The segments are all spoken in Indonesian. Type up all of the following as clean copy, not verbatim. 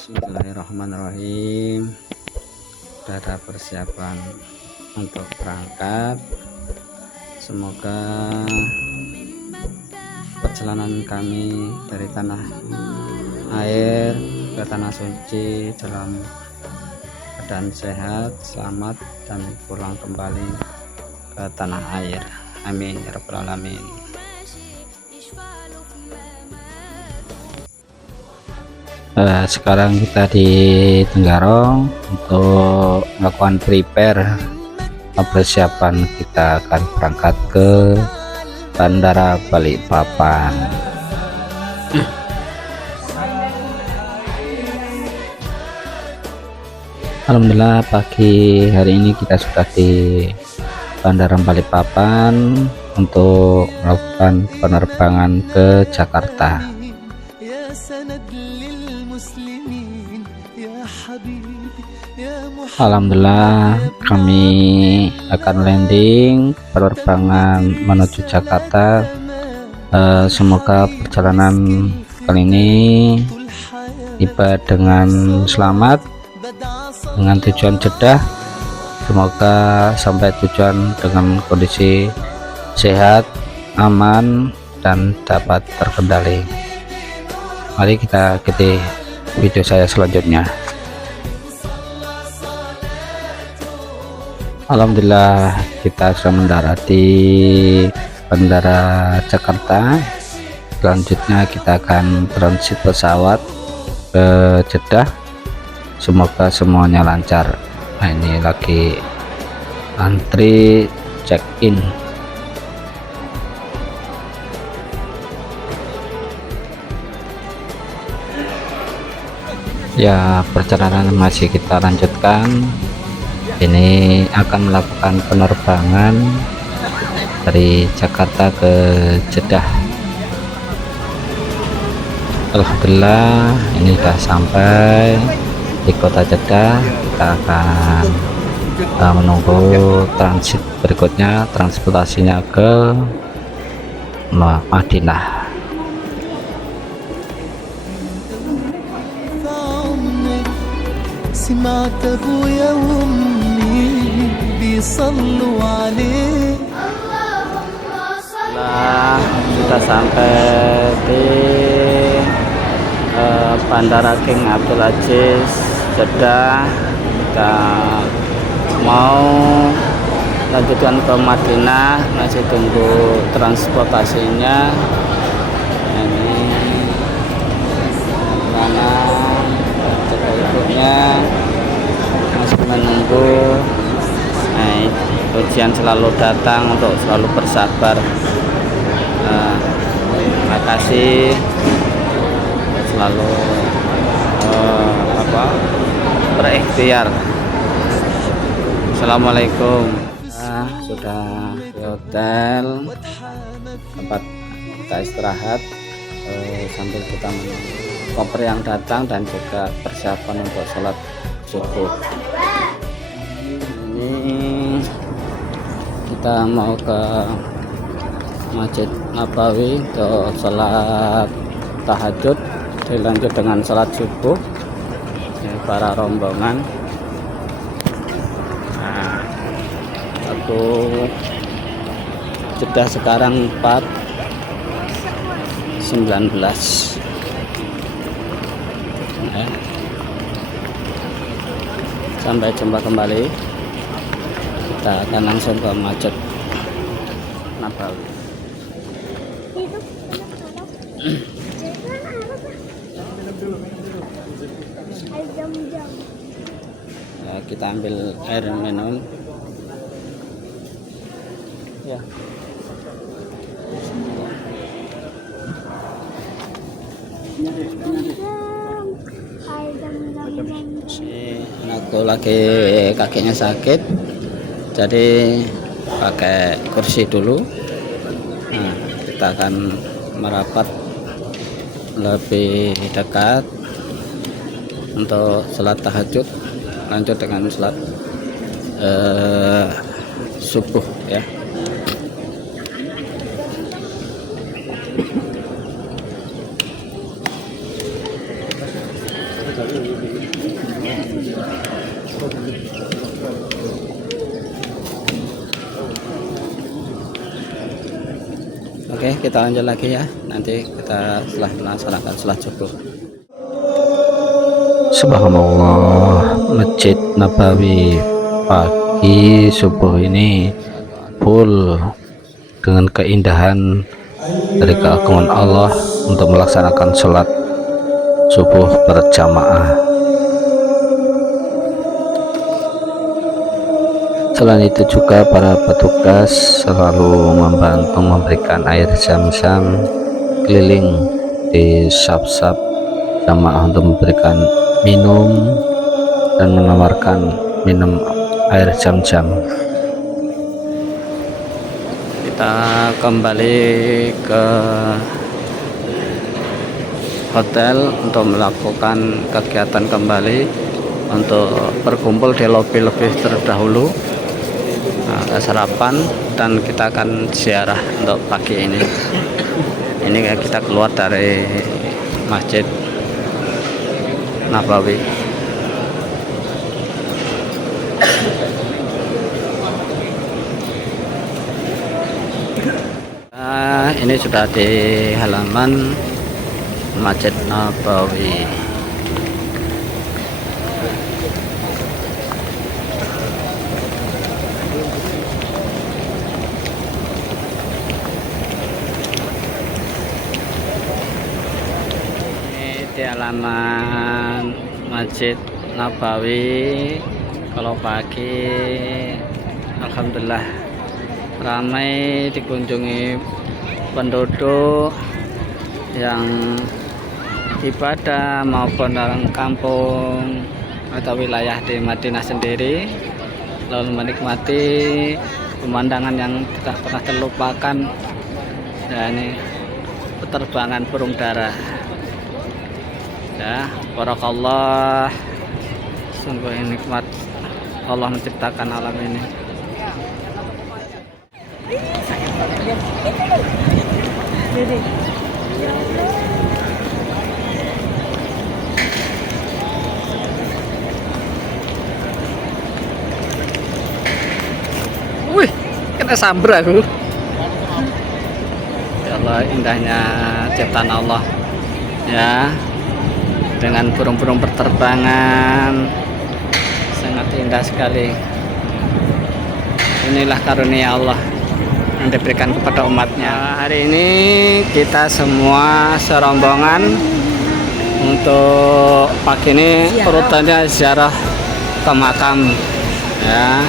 Bismillahirrahmanirrahim. Sudah ada persiapan untuk berangkat. Semoga perjalanan kami dari tanah air ke tanah suci dalam keadaan sehat, selamat, dan pulang kembali ke tanah air. Amin ya rabbal alamin. Sekarang kita di Tenggarong untuk melakukan prepare persiapan kita akan berangkat ke Bandara Balikpapan. Alhamdulillah pagi hari ini kita sudah di Bandara Balikpapan untuk melakukan penerbangan ke Jakarta. Alhamdulillah kami akan landing penerbangan menuju Jakarta. Semoga perjalanan kali ini tiba dengan selamat dengan tujuan Jeddah. Semoga sampai tujuan dengan kondisi sehat, aman, dan dapat terkendali. Mari kita ikuti video saya selanjutnya. Alhamdulillah kita sudah mendarat di Bandara Jakarta. Selanjutnya kita akan transit pesawat ke Jeddah. Semoga semuanya lancar. Nah, ini lagi antri check-in. Ya, perjalanan masih kita lanjutkan. Ini akan melakukan penerbangan dari Jakarta ke Jeddah. Alhamdulillah ini sudah sampai di kota Jeddah. Kita akan menunggu transit berikutnya, transportasinya ke Madinah. سمعت ابويا وامي بيصلوا عليه. Nah, sudah sampai di Bandara King Abdul Aziz Jeddah. Kita mau lanjutkan ke Madinah, masih tunggu transportasinya. Ini mana berikutnya masih menunggu. Nah, ujian selalu datang untuk selalu bersabar. Terima kasih selalu berikhtiar. Assalamualaikum. Sudah di hotel tempat kita istirahat sambil kita menunggu koper yang datang dan juga persiapan untuk sholat subuh. Ini kita mau ke Masjid Nabawi untuk sholat tahajud, dilanjut dengan sholat subuh ya, para rombongan. Nah, aku Jeddah sekarang 4.19. Sampai jumpa kembali. Kita akan langsung ke Masjid Nabawi. Ya, kita ambil air minum. Ya. Anakku lagi kakinya sakit, jadi pakai kursi dulu. Nah, kita akan merapat lebih dekat untuk sholat tahajud, lanjut dengan sholat subuh ya. Oke, kita lanjut lagi ya. Nanti kita setelah melaksanakan sholat subuh. Subhanallah, Masjid Nabawi pagi subuh ini full dengan keindahan dari keagungan Allah untuk melaksanakan sholat subuh berjamaah. Selain itu juga para petugas selalu membantu memberikan air zam-zam keliling di saf-saf jamaah untuk memberikan minum dan menawarkan minum air zam-zam. Kita kembali ke hotel untuk melakukan kegiatan kembali, untuk berkumpul di lobi lebih terdahulu, sarapan, dan kita akan ziarah untuk pagi ini. Ini kita keluar dari Masjid Nabawi. Ini sudah di halaman Masjid Nabawi. Di halaman Masjid Nabawi kalau pagi alhamdulillah ramai dikunjungi penduduk yang ibadah maupun orang kampung atau wilayah di Madinah sendiri, lalu menikmati pemandangan yang tidak pernah terlupakan, ya, ini penerbangan burung dara. Ya, barakallah, sungguh nikmat Allah menciptakan alam ini. Wih, kena sambar aku. Ya Allah, indahnya ciptaan Allah, ya, dengan burung-burung berterbangan, sangat indah sekali. Inilah karunia Allah yang diberikan kepada umatnya. Hari ini kita semua serombongan untuk pagi ini rutenya ziarah ke makam, ya,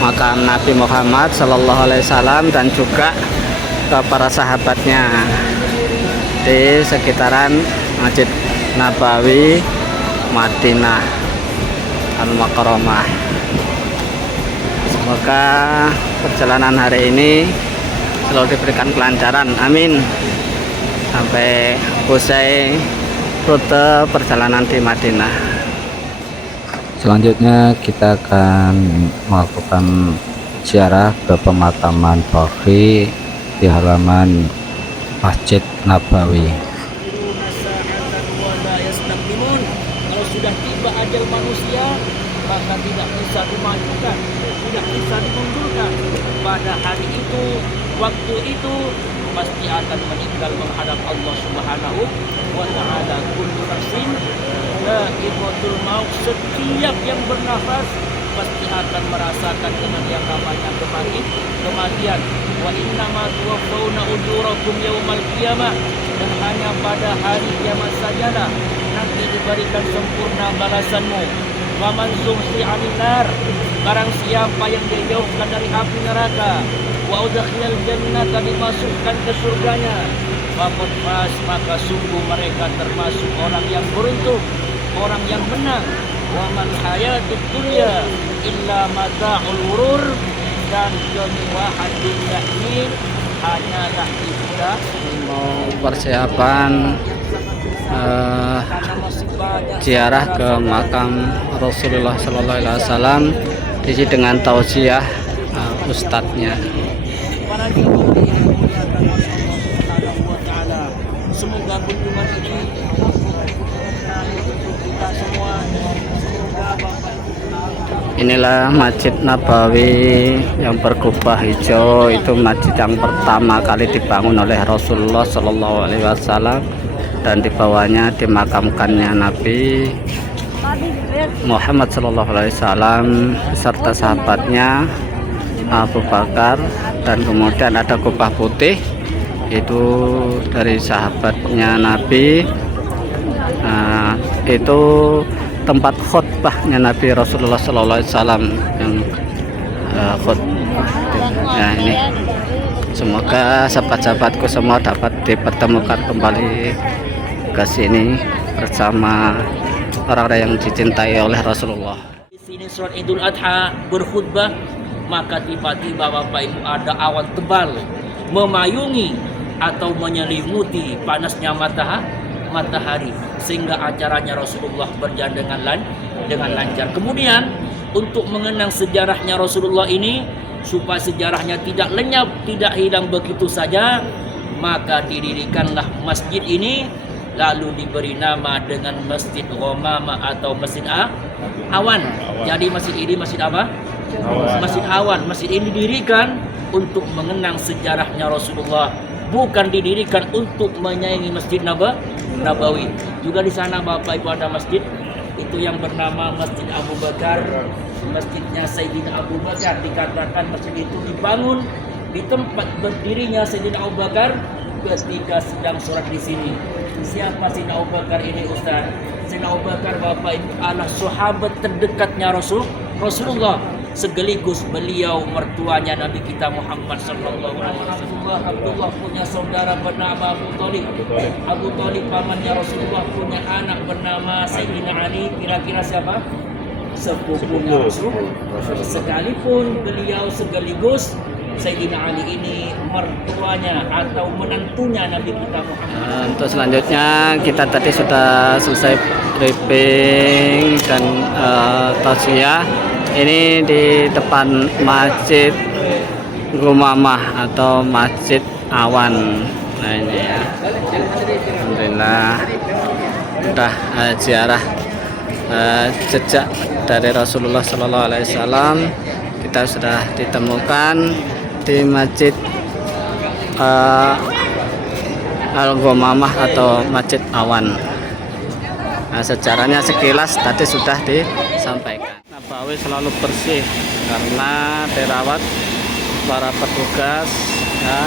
makam Nabi Muhammad Sallallahu Alaihi Wasallam, dan juga ke para sahabatnya di sekitaran Masjid Nabawi Madinah Al-Mukarramah. Semoga perjalanan hari ini selalu diberikan kelancaran, amin, sampai usai rute perjalanan di Madinah. Selanjutnya kita akan melakukan ziarah ke pemakaman Baqi di halaman Masjid Nabawi. Kalau sudah tiba ajal manusia, maka tidak bisa dimajukan, tidak bisa dimundurkan. Pada hari itu, waktu itu pasti akan meninggal menghadap Allah Subhanahu wa Ta'ala. Kullu nafsin dha'iqatul maut. Setiap yang bernafas pasti akan merasakan dengan yang namanya kematian. Wa innama tuwaffawna ujurakum yaumal qiyamah. Dan hanya pada hari kiamat sajalah nanti diberikan sempurna balasanmu. Wa man zuhziha 'anil nar, barang siapa yang dijauhkan dari api neraka, wa udkhilal jannata, dimasukkan ke surganya, faqad faz, maka sungguh mereka termasuk orang yang beruntung, orang yang menang. Wa man hayatud dunya illa mata'ul ghurur, dan kemewahan dunia ini hanyalah hiburan. Mau persiapan ziarah ke makam Rasulullah Sallallahu Alaihi Wasallam, diisi dengan tausiah ustadznya. Semoga kunjungan ini kita semua, semoga Bapak Ibu Inilah Masjid Nabawi yang berkubah hijau. Itu masjid yang pertama kali dibangun oleh Rasulullah Shallallahu Alaihi Wasallam, dan di bawahnya dimakamkannya Nabi Muhammad Shallallahu Alaihi Wasallam beserta sahabatnya Abu Bakar, dan kemudian ada kubah putih itu dari sahabatnya Nabi. Itu tempat khutbahnya Nabi Rasulullah Sallallahu Alaihi Wasallam yang khutbah. Ya, ini semoga sahabat-sahabatku semua dapat dipertemukan kembali ke sini bersama orang-orang yang dicintai oleh Rasulullah. Di sini sholat Idul Adha berkhutbah, maka tiba-tiba Bapak Ibu ada awan tebal memayungi atau menyelimuti panasnya matahari, sehingga acaranya Rasulullah berjalan dengan lancar. Kemudian untuk mengenang sejarahnya Rasulullah ini, supaya sejarahnya tidak lenyap, tidak hilang begitu saja, maka didirikanlah masjid ini, lalu diberi nama dengan Masjid Ghamamah atau Masjid Awan. Jadi masjid ini masjid apa? Masjid Awan. Masjid ini didirikan untuk mengenang sejarahnya Rasulullah, bukan didirikan untuk menyaingi Masjid Nabawi. Juga di sana Bapak Ibu ada masjid itu yang bernama Masjid Abu Bakar, masjidnya Sayyidina Abu Bakar. Dikatakan masjid itu dibangun di tempat berdirinya Sayyidina Abu Bakar ketika sedang sholat di sini. Siapa Sayyidina Abu Bakar ini, Ustaz? Sayyidina Abu Bakar Bapak Ibu adalah sahabat terdekatnya Rasulullah, sekaligus beliau mertuanya Nabi kita Muhammad sallallahu alaihi wasallam. Abdullah punya saudara bernama Abu Thalib. Abu Thalib pamannya Rasulullah punya anak bernama Sayyidina Ali. Kira-kira siapa? Sepupunya Rasulullah. Sekalipun beliau sekaligus Sayyidina Ali ini mertuanya atau menantunya Nabi kita Muhammad. Untuk selanjutnya kita tadi sudah selesai briefing dan tausiah. Ini di depan Masjid Ghamamah atau Masjid Awan. Nah ini ya, alhamdulillah sudah ziarah jejak dari Rasulullah Sallallahu Alaihi Wasallam. Kita sudah ditemukan di Masjid Al-Ghamamah atau Masjid Awan. Nah, sejarahnya sekilas tadi sudah disampaikan. Nabawi selalu bersih karena dirawat para petugas ya,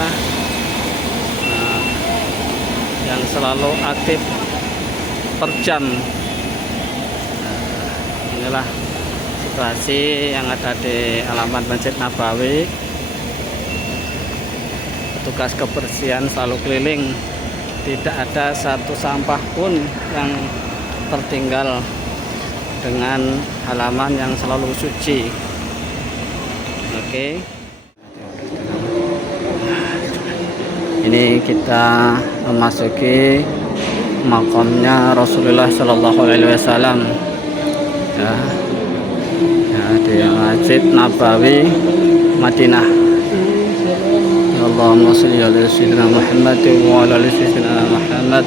yang selalu aktif per jam. Inilah situasi yang ada di halaman Masjid Nabawi. Petugas kebersihan selalu keliling, tidak ada satu sampah pun yang tertinggal, dengan halaman yang selalu suci. Oke. Ini kita memasuki makamnya Rasulullah Sallallahu Alaihi Wasallam. Ya, di Masjid Nabawi Madinah. Ya Allahumma sholli ala sayyidina Muhammad wa ala ali sayyidina Muhammad.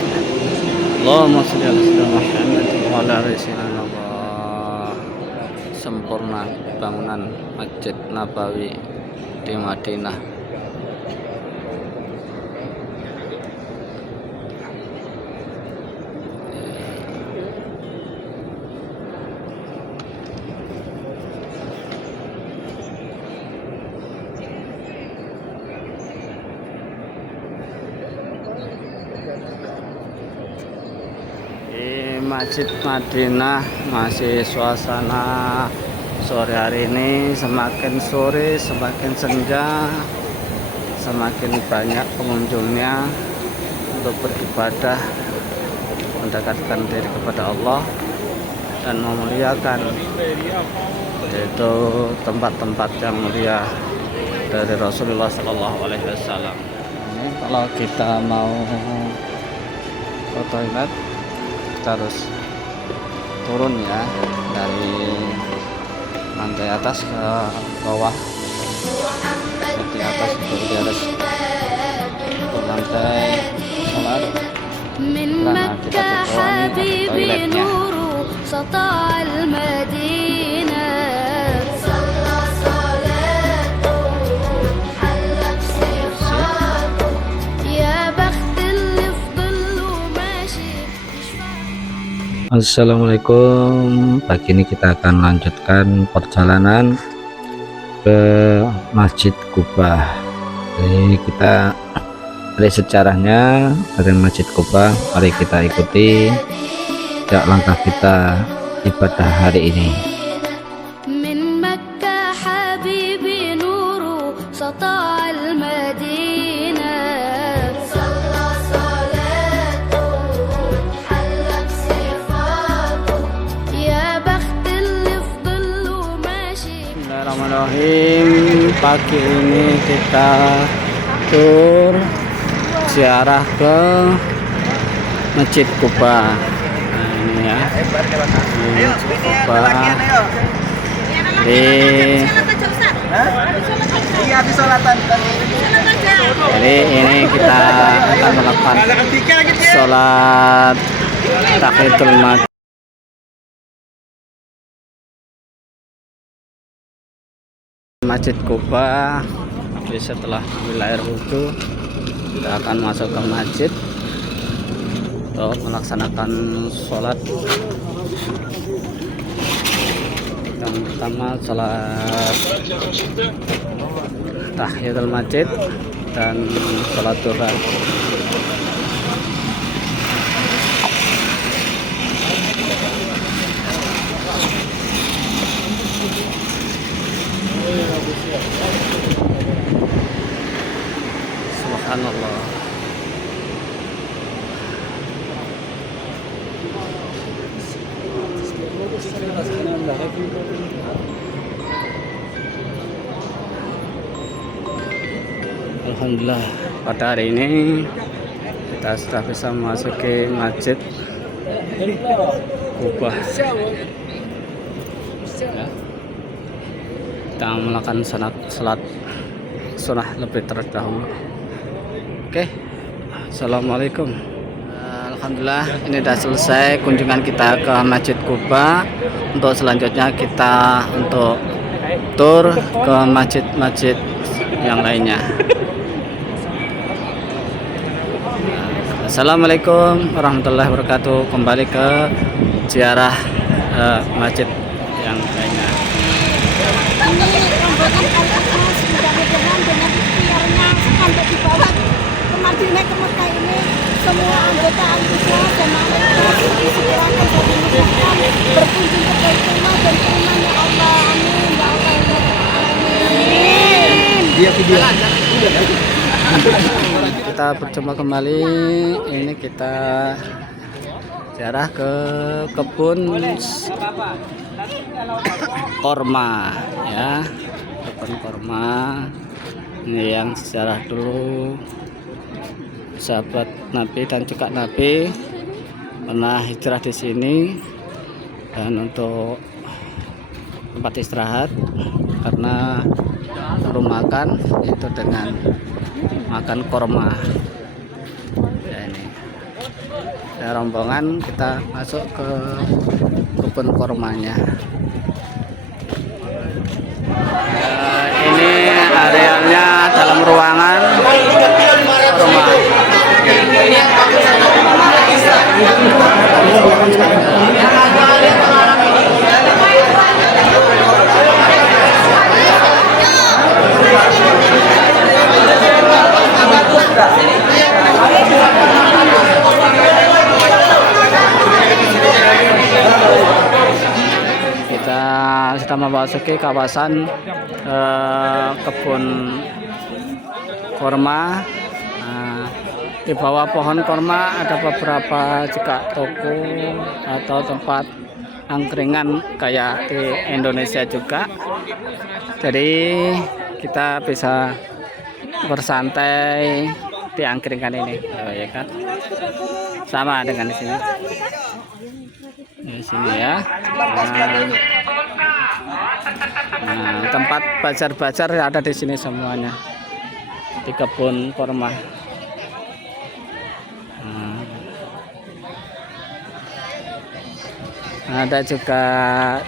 Allahumma sholli ala sayyidina Muhammad wa ala ali sayyidina. Sempurna bangunan Masjid Nabawi di Madinah. Masjid Madinah masih suasana sore hari ini. Semakin sore semakin senja, semakin banyak pengunjungnya untuk beribadah, mendekatkan diri kepada Allah dan memuliakan, yaitu tempat-tempat yang mulia dari Rasulullah Sallallahu Alaihi Wasallam. Ini kalau kita mau ke toilet, kita harus turun ya dari lantai atas ke bawah. Di atas itu harus ke lantai sholat, karena kita turun toiletnya. Assalamualaikum. Pagi ini kita akan lanjutkan perjalanan ke Masjid Quba. Jadi kita lihat sejarahnya dari Masjid Quba. Mari kita ikuti sejak langkah kita ibadah hari ini. Bismillahirrahmanirrahim. Pagi ini kita tur ziarah ke Masjid Quba. Nah, ini ya, ini Masjid Quba. Jadi ini kita akan melakukan sholat tahiyatul masjid. Masjid Quba. Jadi setelah ambil air wudhu, kita akan masuk ke masjid untuk melaksanakan sholat. Yang pertama sholat tahiyatul masjid dan sholat duha. Subhanallah. Alhamdulillah, pada hari ini kita sudah bisa memasuki Masjid Quba. Ya. Kita melakukan salat sunnah lebih terdahulu. Oke, assalamualaikum. Alhamdulillah, ini sudah selesai kunjungan kita ke Masjid Quba. Untuk selanjutnya kita untuk tur ke masjid-masjid yang lainnya. Assalamualaikum warahmatullahi wabarakatuh. Kembali ke ziarah masjid yang lainnya. Ini rombongan Al-Abbas mudah-mudahan dengan ikhtiarnya sampai dibawa ke Madinah, ke Mekah ini semua anggota anggota semangat disegerakan dan dimudahkan berkunjung ke Baitullah dan imannya Allah. Amin ya Allah ya Amin. Dia video. Kita berjumpa kembali. Ini kita ziarah ke kebun korma ya, kebun korma. Ini yang sejarah dulu sahabat Nabi dan juga Nabi pernah hijrah di sini, dan untuk tempat istirahat karena belum makan itu dengan makan korma ya. Ini ya, rombongan kita masuk ke kebun kormanya. Ini arealnya dalam ruangan korma. Kita sudah memasuki kawasan kebun korma. Di bawah pohon korma ada beberapa juga toko atau tempat angkringan kayak di Indonesia juga. Jadi kita bisa bersantai di angkringan ini, ya kan? Sama dengan di sini. Di sini ya. Nah, tempat bazar-bazar ada di sini semuanya. Di kebun korma. Ada juga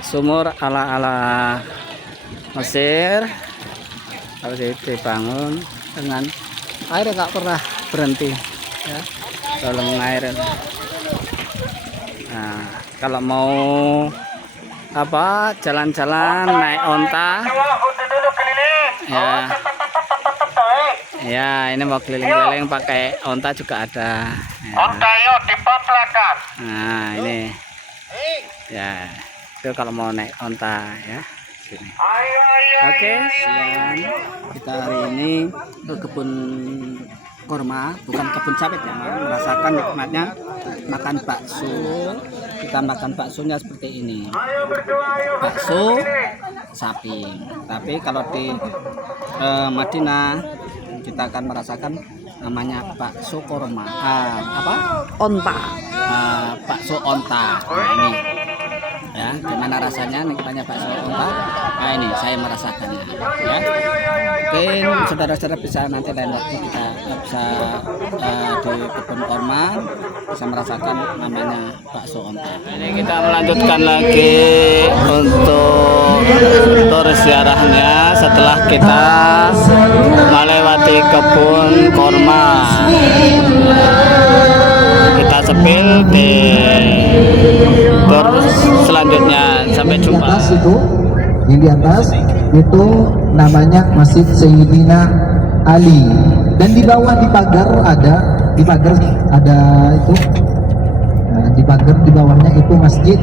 sumur ala-ala Mesir, harus dibangun dengan air nggak pernah berhenti ya, tolong air. Nah, kalau mau apa jalan-jalan naik onta, ya, ya ini mau keliling-keliling pakai onta juga ada. Ya. Onta yuk dipoplakan. Nah ini, ya itu kalau mau naik onta ya. Sini. Oke, siang kita hari ini ke kebun kurma, bukan kebun sawit ya, merasakan nikmatnya makan bakso. Kita makan baksonya seperti ini, bakso sapi. Tapi kalau di Madinah kita akan merasakan namanya bakso kurma, onta, bakso onta. Nah, ini ya, gimana rasanya nikmatnya bakso onta? Nah ini saya merasakannya ya. Mungkin saudara-saudara bisa nanti lain waktu kita bisa di kebun kurma bisa merasakan namanya bakso onta. Ini kita melanjutkan lagi untuk tur ziarahnya setelah kita melewati kebun kurma. Kita sepil di tur selanjutnya. Sampai jumpa. Yang di atas itu namanya Masjid Sayyidina Ali, dan di bawah di pagar ada itu, nah, di pagar di bawahnya itu Masjid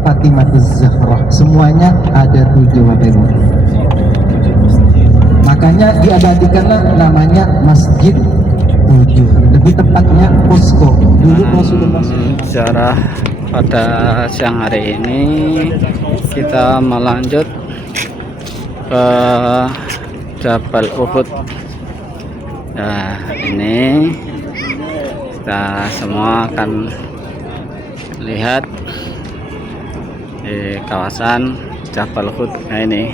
Fatimahuz Zahra. Semuanya ada 7 Bapak Ibu. Makanya diabadikanlah namanya Masjid 7. Lebih tepatnya posko. Dulu Rasulullah Ziarah pada siang hari ini kita melanjut ke Jabal Uhud. Nah ini kita semua akan lihat di kawasan Jabal Uhud. Nah ini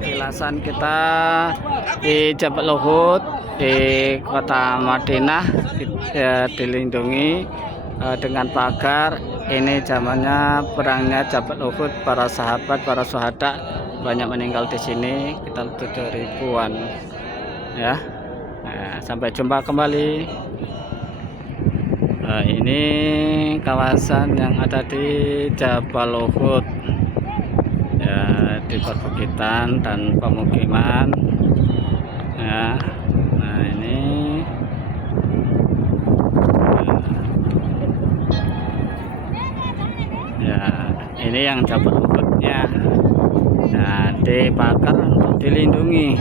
kilasan kita di Jabal Uhud di kota Madinah, dilindungi dengan pagar. Ini zamannya perangnya Jabal Uhud, para sahabat, para syuhada banyak meninggal di sini, kita 7.000-an ya. Nah, sampai jumpa kembali. Ini kawasan yang ada di Jabal Uhud ya, di perbukitan dan pemukiman ya. Nah ini ya, ini yang Jabal Uhudnya. Nah dibakar untuk dilindungi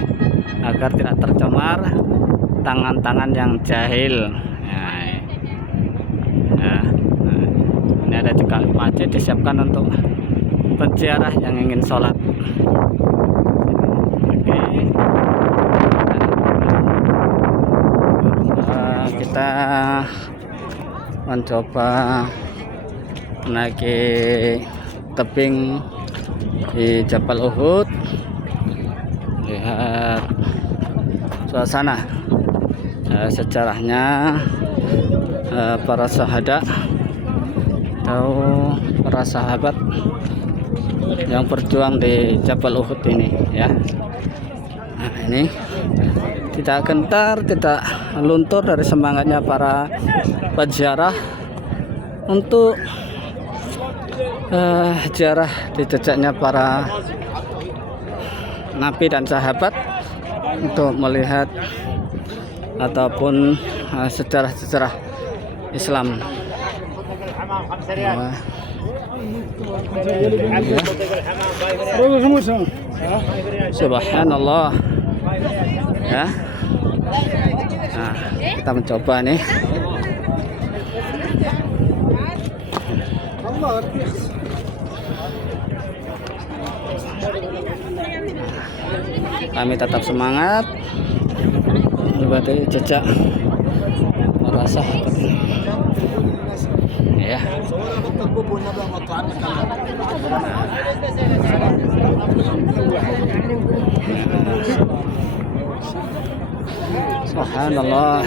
agar tidak tercemar tangan-tangan yang jahil. Nah, nah, ini ada juga masjid disiapkan untuk penziarah yang ingin sholat. Oke, kita mencoba menaiki tebing di Jabal Uhud, lihat suasana sejarahnya para syuhada atau para sahabat yang berjuang di Jabal Uhud ini ya. Nah, ini tidak gentar, tidak luntur dari semangatnya para peziarah untuk ziarah di jejaknya para nabi dan sahabat, untuk melihat ataupun sejarah-sejarah Islam. Ya. Subhanallah ya. Nah, kita mencoba nih. Kami tetap semangat mengikuti jejak para sahabat ya. Subhanallah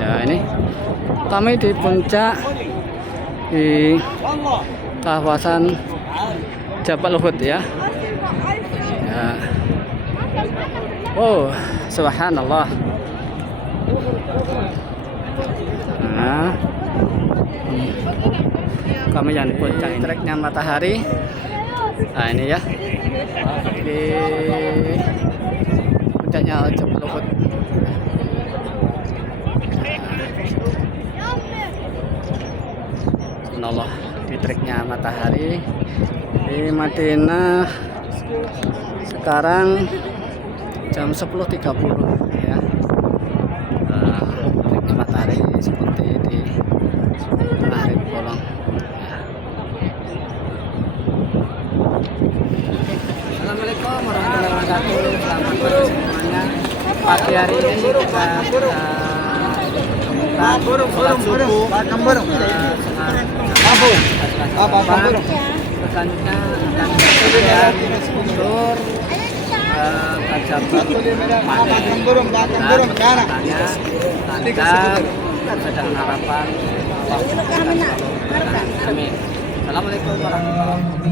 ya. Ini kami di puncak di kawasan Jabal Uhud ya. Ya. Oh, subhanallah. Nah, kami yang puncak treknya matahari. Nah ini ya, di puncaknya Jabal Uhud. Subhanallah, di treknya matahari di Madinah sekarang jam 10.30 ya. Treknya matahari seperti di tengah hari bolong. Assalamualaikum warahmatullahi wabarakatuh. Selamat pagi semuanya. Pagi hari ini kita sholat subuh. Selanjutnya akan kita unsur kajabat lancar sedang harapan amin. Assalamualaikum warahmatullahi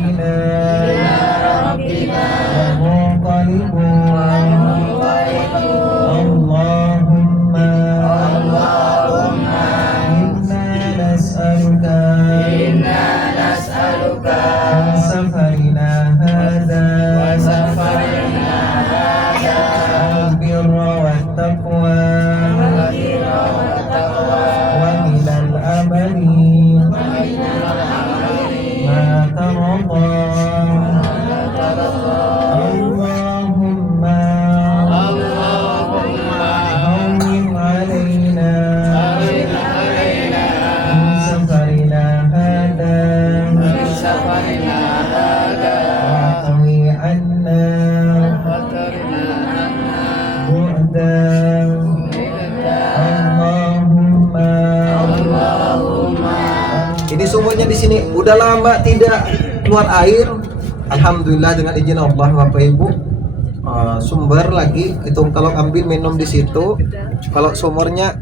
Ini sumurnya di sini udah lama tidak keluar air. Alhamdulillah dengan izin Allah Bapak Ibu, sumber lagi itu kalau ambil minum di situ. Kalau sumurnya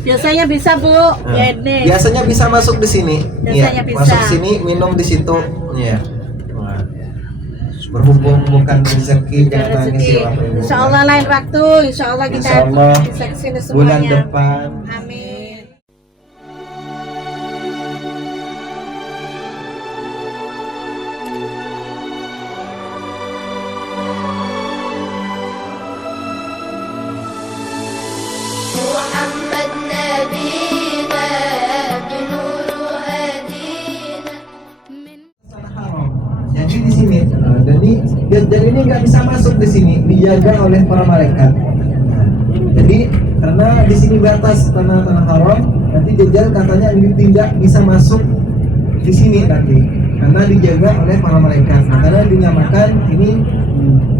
Biasanya bisa Bu. biasanya bisa masuk di sini. Biasanya bisa. Masuk sini minum di situ. Ya. Berhubung bukan rezeki jangan nangis ya Bapak Ibu. Insya Allah lain waktu, insya Allah kita Insya Allah bisa kesini semuanya. bulan depan. Amin. محمد نبينا بنور هدينا. Jadi di sini, dan ini nggak bisa masuk di sini, dijaga oleh para malaikat. Jadi karena di sini batas tanah haram, nanti Dajjal katanya ini tidak bisa masuk di sini nanti, karena dijaga oleh para malaikat. Makanya dinamakan ini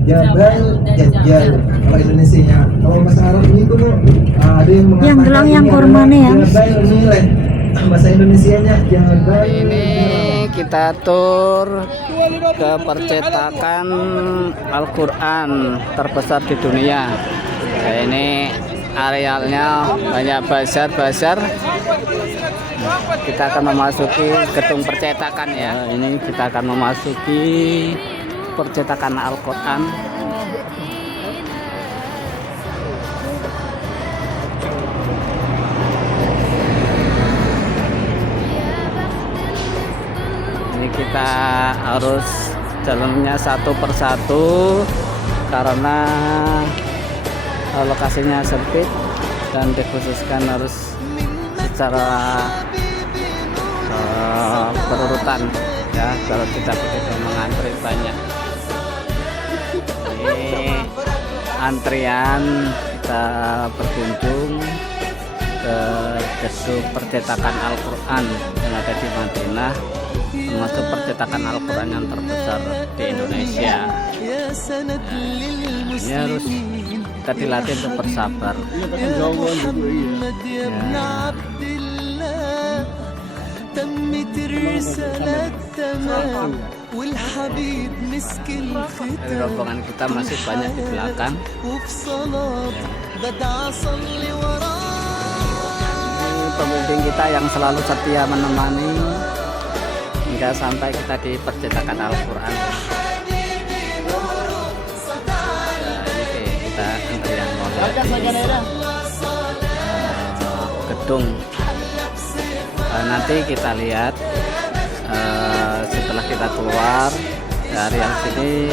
Jabal Dajjal kalau Indonesia-nya. Kalau bahasa Arab ini tuh ada yang mengatakan Yang gelang yang ini kormanya ya. adalah Jabal Nilai. Bahasa Indonesianya Jabal. ini kita tur ke percetakan Al-Quran terbesar di dunia. Nah, ini arealnya banyak bazar-bazar. Kita akan memasuki gedung percetakan ya. Ini kita akan memasuki percetakan Al-Quran. Ini kita harus jalannya satu persatu karena lokasinya sempit dan dikhususkan harus secara berurutan ya, kalau kita begitu mengantri banyak. Ini antrian kita berkunjung ke gedung percetakan Al-Quran yang ada di Madinah, termasuk percetakan Al-Quran yang terbesar di Indonesia. Ini harus kita dilatih untuk bersabar. Dari rombongan kita masih banyak di belakang. Ini pemimpin kita yang selalu setia menemani hingga sampai kita di percetakan Al-Quran. gedung. Nanti kita lihat setelah kita keluar dari sini,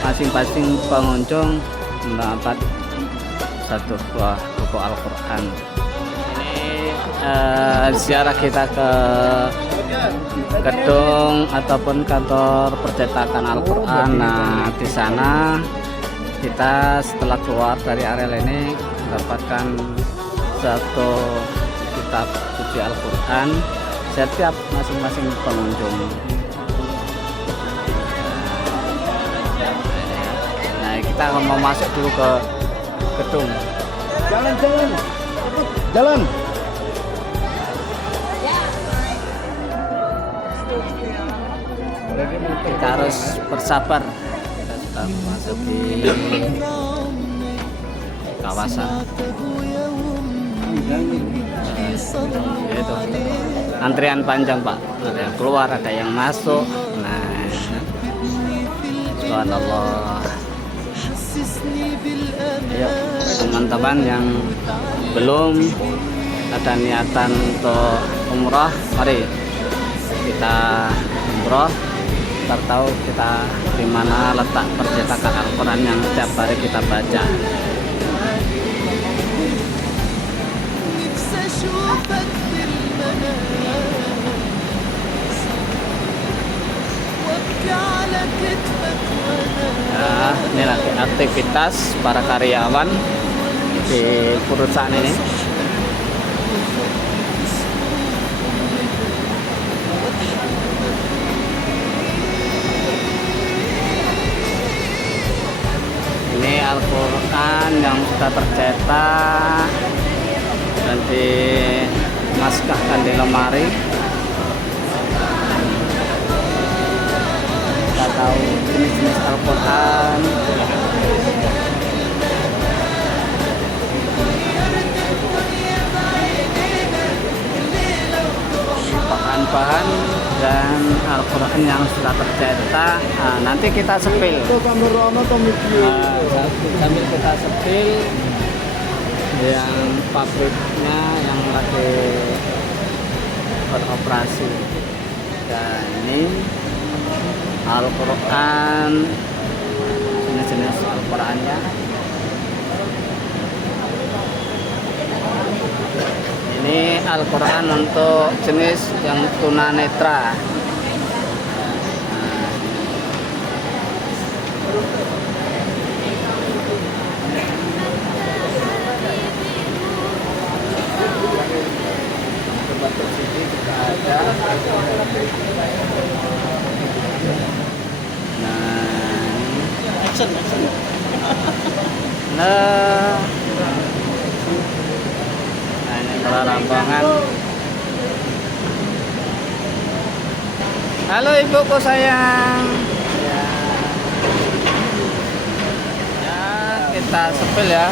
masing-masing pengunjung mendapat satu buah buku Al-Quran. Ini ziarah kita ke gedung ataupun kantor percetakan Al-Quran. Nah, di sana kita setelah keluar dari area ini mendapatkan satu kitab suci Al-Quran setiap masing-masing pengunjung. Nah, kita mau masuk dulu ke gedung. Jalan. Kita harus bersabar. Kita sudah memasuki kawasan. Itu antrian panjang, Pak. Ada yang keluar, ada yang masuk. Nah, subhanallah. Ayo teman-teman yang belum ada niatan untuk umroh, mari kita umroh. Kita tahu kita di mana letak percetakan Al-Quran yang setiap hari kita baca. Nah, ini lagi aktivitas para karyawan di perusahaan ini. Ini Al-Quran yang sudah tercetak dan dimaskahkan di lemari. Kita tahu jenis-jenis Al-Quran. Bahan-bahan dan Al-Quran yang sudah tercetak. Nah, nanti kita sepil. Sambil kita sepil yang pabriknya yang lagi beroperasi. Dan ini Al-Quran, jenis-jenis Al-Qurannya. Ini Al-Quran untuk jenis yang tunanetra. Nah, ini perambangan. Halo ibuku sayang. Ya, kita sepil ya.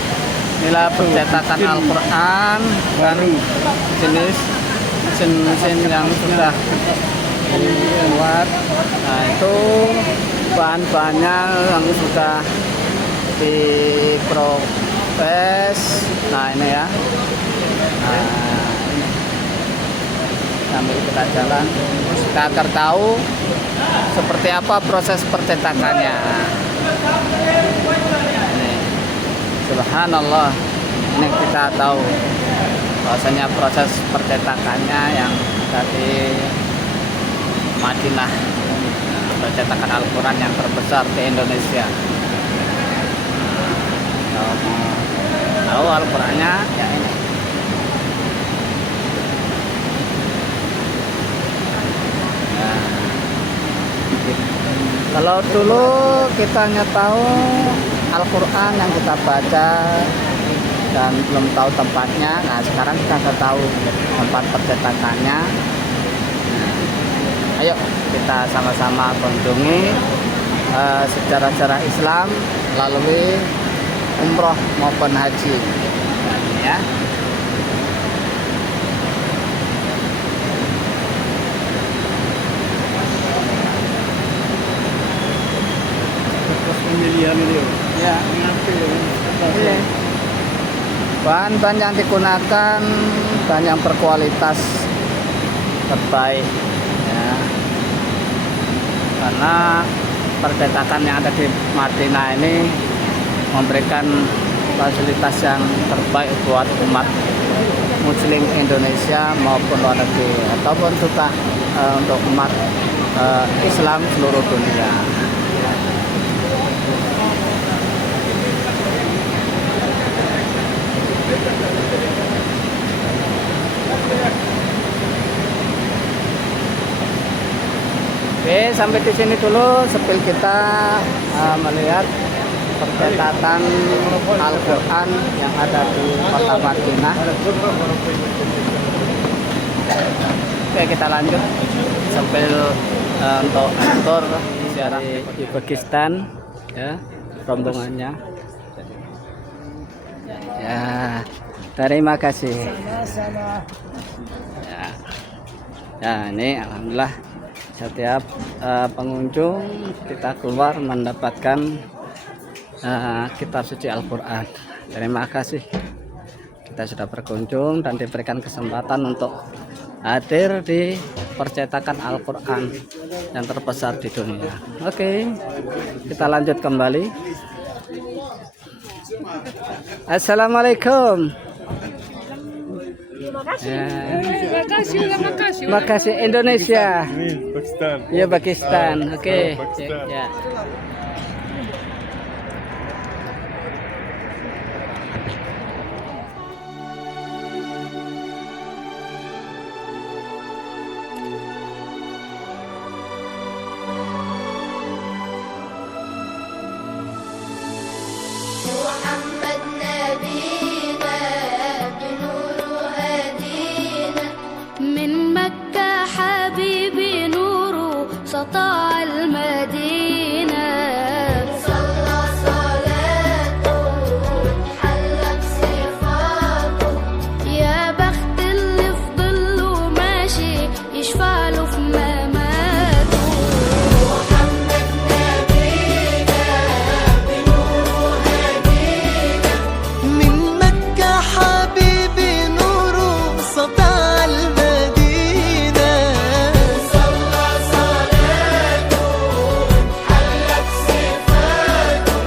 Inilah percetakan Al-Quran dan jenis mesin yang sudah dibuat. Nah, itu bahan-bahannya yang sudah diproses. Nah, ini ya. Nah, sambil kita jalan kita akan tahu seperti apa proses percetakannya. Ini subhanallah, ini kita tahu bahwasanya proses percetakannya yang dari Madinah, percetakan Al-Quran yang terbesar di Indonesia. Kalau mau tahu Al-Qurannya ya ini. Nah, kalau dulu kita hanya tahu Al-Quran yang kita baca dan belum tahu tempatnya. Nah, sekarang kita sudah tahu tempat percetakannya. Nah, ayo kita sama-sama kunjungi sejarah-sejarah Islam melalui umroh maupun haji. Ya. Pemilihan itu Ya. ngerti ya. Iya. Bahan-bahan yang digunakan bahan yang berkualitas terbaik ya. Karena percetakan yang ada di Madinah ini memberikan fasilitas yang terbaik buat umat muslim Indonesia maupun luar negeri ataupun juga untuk umat Islam seluruh dunia. Oke, sampai di sini dulu spill kita melihat percetakan Al-Quran yang ada di kota Madinah. Oke, kita lanjut spill untuk tur dari Pakistan ya, rombongannya. Ya, terima kasih. Ya, ini alhamdulillah setiap pengunjung kita keluar mendapatkan kitab suci Al-Quran. Terima kasih kita sudah berkunjung dan diberikan kesempatan untuk hadir di percetakan Al-Quran yang terbesar di dunia. Oke, kita lanjut kembali. Assalamualaikum. Makasih Indonesia. Pakistan. Ya, Pakistan. Oke. Pakistan. Ya. محمد نبينا بنور هدينا من مكة حبيبي نوره سطع المدينة صلى صلاته حلى بصفاته يا بخت اللي في ظله ماشي يشفع له في مماته محمد نبينا بنور هدينا من مكة حبيبي نوره سطع المدينة صلى صلاته حلى بصفاته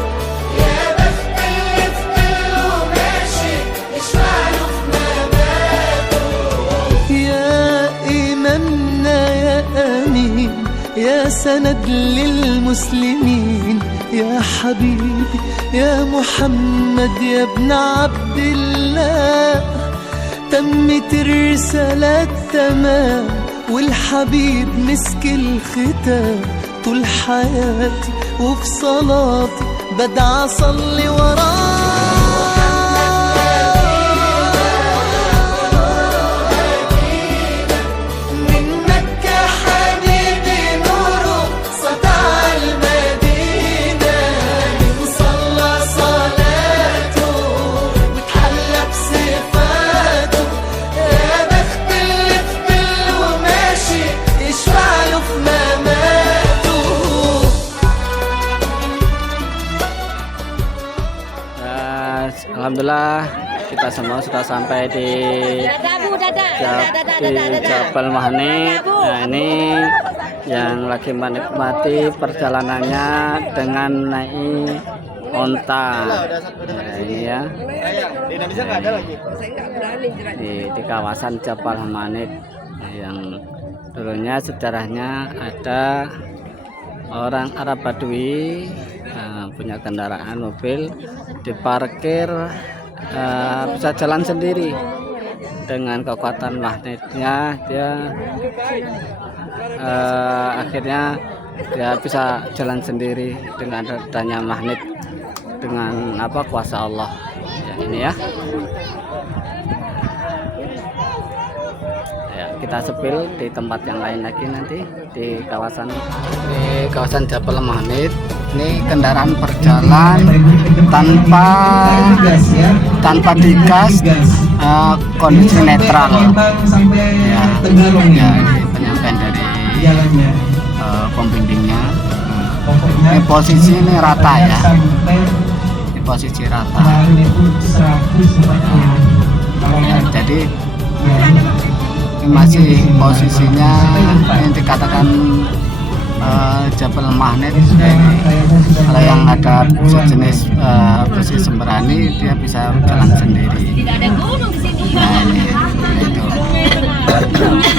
يا بخت اللي في ظله ماشي يشفع له في مماته يا إمامنا يا أمين يا سند للمسلمين يا حبيبي يا محمد يا ابن عبد الله تمت الرسالة تمام والحبيب مسك الختام طول حياتي وفي صلاتي بدعى أصلي من مكة حبيبي نوره سطع المدينة صلى صلاته وتحلى بصفاته يا بخت اللي في ظله ماشي يشفع له في مماته Alhamdulillah kita semua sudah sampai di Jabal Mahnet. Nah, ini yang lagi menikmati perjalanannya dengan naik onta. Nah, ini ya. Di Indonesia nggak ada lagi. Di kawasan Jabal Mahnet yang dulunya sejarahnya ada orang Arab Badui punya kendaraan mobil diparkir bisa jalan sendiri dengan kekuatan magnetnya dia akhirnya dia bisa jalan sendiri dengan adanya magnet dengan kuasa Allah ya, ini ya. Kita sepil di tempat yang lain lagi nanti di kawasan Jabal Mahnet. Ini kendaraan berjalan tanpa digas, kondisi netral. Ya, penyampaian dari pembimbingnya. Ini posisi ini rata ya. posisi rata. kemarin itu 100 Ya, jadi masih posisinya yang dikatakan Jabal Mahnet. Kalau yang ada sejenis besi sembrani dia bisa jalan sendiri. Tidak ada gunung di sini. Nah, ini itu.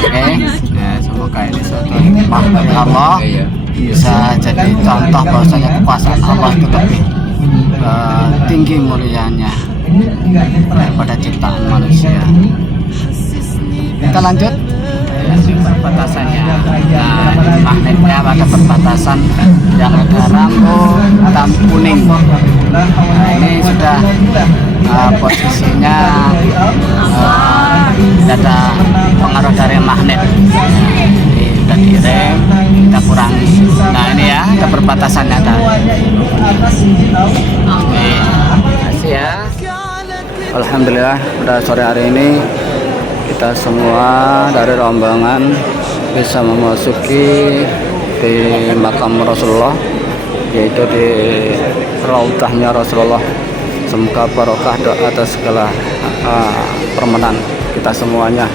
Oke, ya, semoga ini suatu hikmah dari Allah bisa jadi contoh bahwasanya kekuasaan Allah itu lebih tinggi mulianya daripada ciptaan manusia. Kita lanjut. Perbatasannya, nah magnetnya ada perbatasan yang ada rambu hitam kuning. Nah, ini sudah posisinya ada pengaruh dari magnet. Jadi sudah direm, kita kurangi. Nah ini ya, ada perbatasannya ada. Oke, kasih ya. Alhamdulillah pada sore hari ini kita semua dari rombongan bisa memasuki di makam Rasulullah, yaitu di raudhahnya Rasulullah. Semoga barokah doa atas segala permohonan kita semuanya.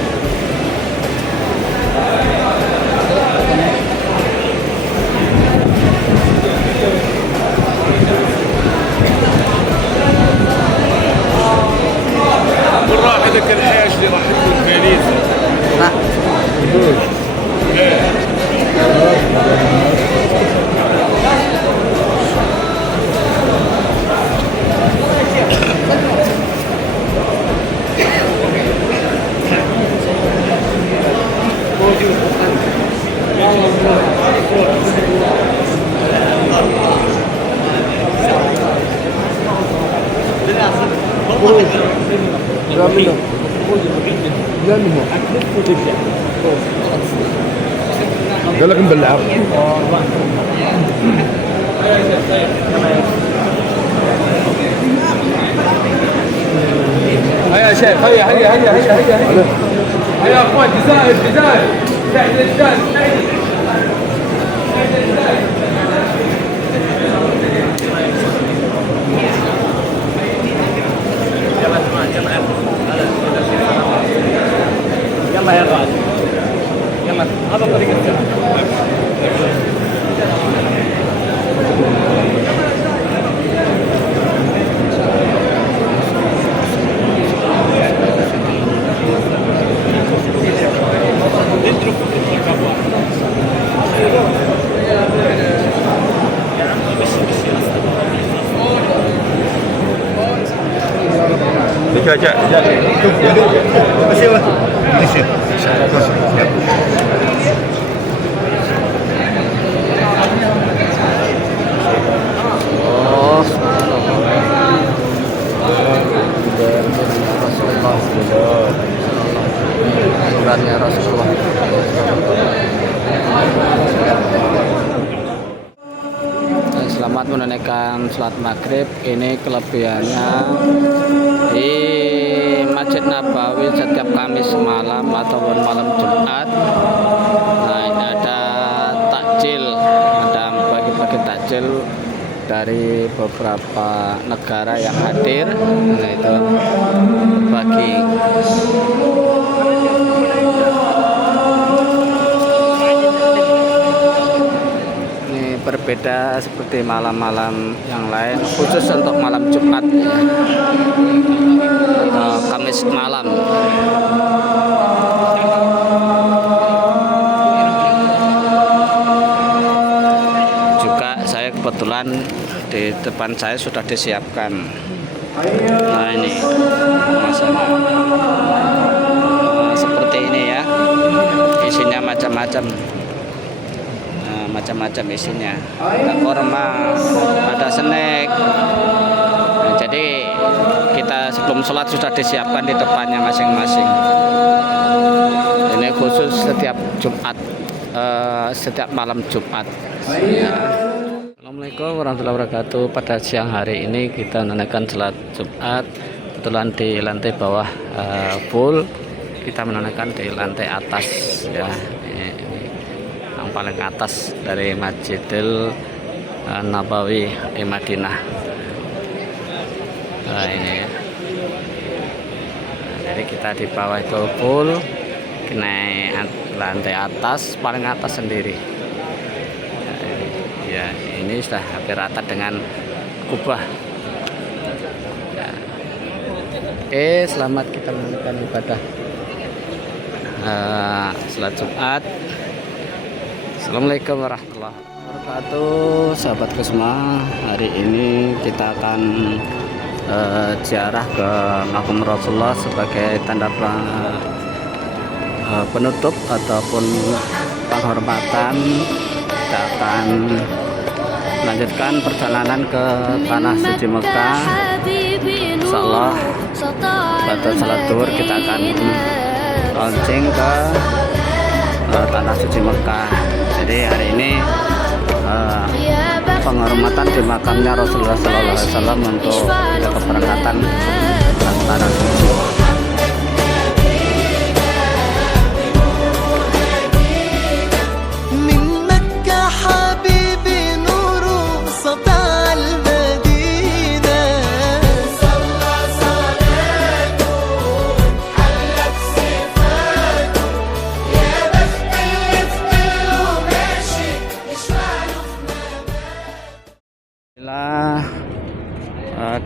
بالراحه ذاك الحياش اللي راح تكون كنيسه. قال لك نبلعها. هيا شيخ هيا هيا هيا هيا هيا هيا يا اخوان جزائر جزائر تحت الجزائر يلا يا غالي يلا هذا طريق السلام. Jajak, jajak. Terima kasih, Pak. Terima kasih. Suratnya Rasulullah. Selamat menunaikan sholat maghrib. Ini kelebihannya di Masjid Nabawi setiap Kamis malam ataupun malam Jumat. Nah, ini ada takjil, ada bagi-bagi takjil dari beberapa negara yang hadir. Nah, itu bagi ini berbeda seperti malam-malam yang lain, khusus untuk malam Jumat ya, atau Kamis malam. Juga saya kebetulan di depan saya sudah disiapkan. Nah ini masalah seperti ini ya, isinya macam-macam. Macam-macam isinya, ada korma, ada snack. Nah, jadi kita sebelum sholat sudah disiapkan di depannya masing-masing. Ini khusus setiap Jumat, setiap malam Jumat ya. Assalamualaikum warahmatullahi wabarakatuh. Pada siang hari ini kita menunaikan sholat Jumat. Kebetulan di lantai bawah full, kita menunaikan di lantai atas ya. Paling atas dari Masjidil Nabawi di Madinah. Nah, ini ya. Nah, jadi kita di bawah itu full, naik lantai atas, paling atas sendiri. Nah, ini sudah hampir rata dengan kubah. Ya. Oke, selamat kita menunaikan ibadah salat Jumat. Assalamualaikum warahmatullahi wabarakatuh, sahabatku semua. Hari ini kita akan ziarah ke makam Rasulullah sebagai tanda penutup ataupun penghormatan. Kita akan melanjutkan perjalanan ke tanah suci Mekah. Insyaallah pada salat zuhur kita akan launching ke tanah suci Mekah. Jadi hari ini penghormatan di makamnya Rasulullah SAW untuk keberangkatan ke tanah suci.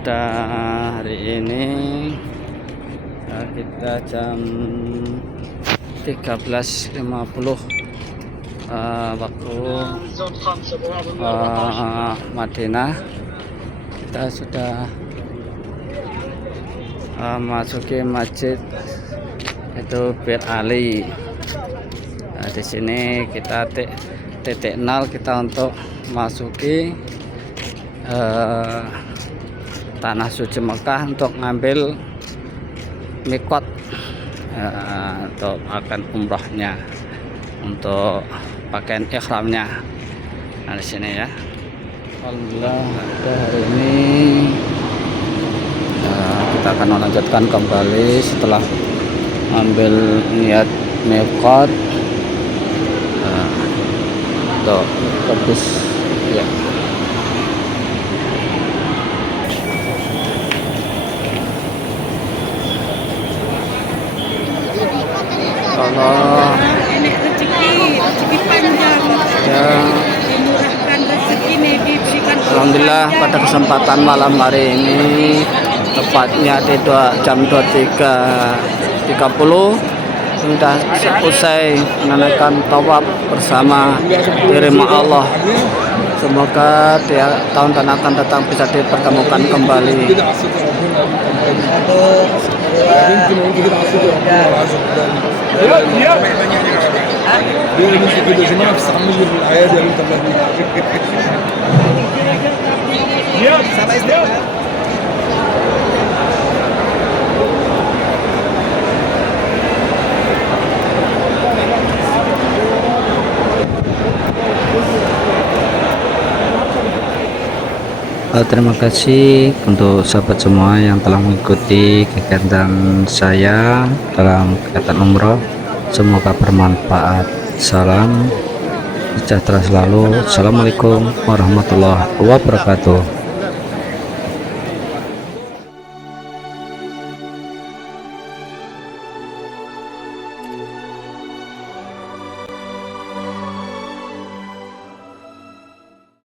Pada hari ini kita jam 13.50 waktu Madinah. Kita sudah masuki masjid itu Bir Ali. Nah, di sini kita titik nol kita untuk masuki tanah suci Mekah untuk ngambil mikot untuk akan umrohnya, untuk pakaian ihramnya. Nah, di sini ya. Alhamdulillah hari ini kita akan melanjutkan kembali setelah ambil niat mikot untuk habis ya. Allah ini rezeki panjang ya. Dimurahkan rezeki ini, diberikan Alhamdulillah pada kesempatan malam hari ini tepatnya di jam 23.30 sudah selesai menunaikan tawaf bersama diri Allah. Semoga di tahun akan datang bisa dipertemukan kembali. Terima kasih untuk sahabat semua yang telah mengikuti kegiatan saya dalam kegiatan umroh. Semoga bermanfaat. Salam sejahtera selalu. Assalamualaikum warahmatullahi wabarakatuh.